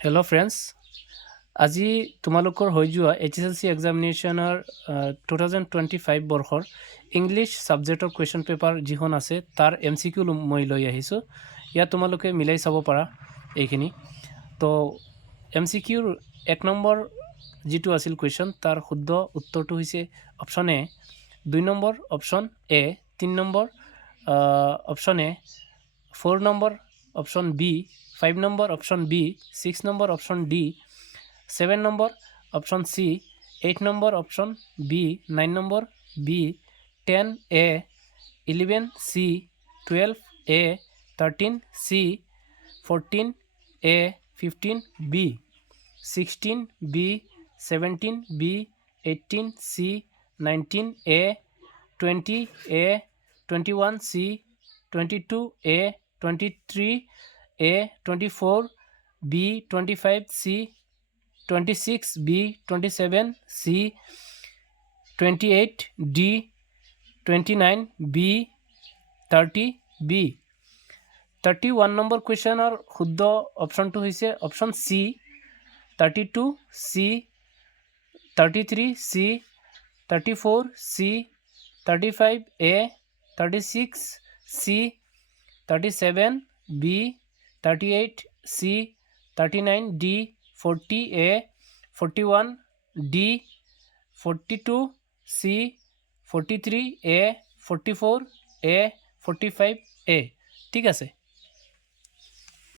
Hello' friends, আজি তোমালোকৰ হৈ যোৱা HSLC এক্সামিনেশ্যনৰ 2025 বৰ্ষৰ ইংলিছ ছাবজেক্টৰ কুৱেশ্যন পেপাৰ যিখন আছে তাৰ MCQ মই লৈ আহিছোঁ। ইয়াত তোমালোকে মিলাই চাব পাৰা এইখিনি। তো MCQৰ 1 নম্বৰ যিটো আছিল কুৱেশ্যন তাৰ শুদ্ধ উত্তৰটো হৈছে option A, 2 number option A, 3 number option A, 4 number option B, 5 number option B, 6 number option D, 7 number option C, 8 number option B, 9 number B, 10 A, 11 C, 12 A, 13 C, 14 A, 15 B, 16 B, 17 B, 18 C, 19 A, 20 A, 21 C, 22 A, 23 A, 24 B, 25 C, 26 B, 27 C, 28 D, 29 B, 30 B. 31 number কুৱেশ্যনৰ শুদ্ধ অপশ্যনটো হৈছে option C, 32 C, 33 C, 34 C, 35 এ, 36 C, 37 B, 38 C, 39 D, 40 এ, 41 D, 42 C, 43 এ, 44 এ, 45 এ। ঠিক আছে।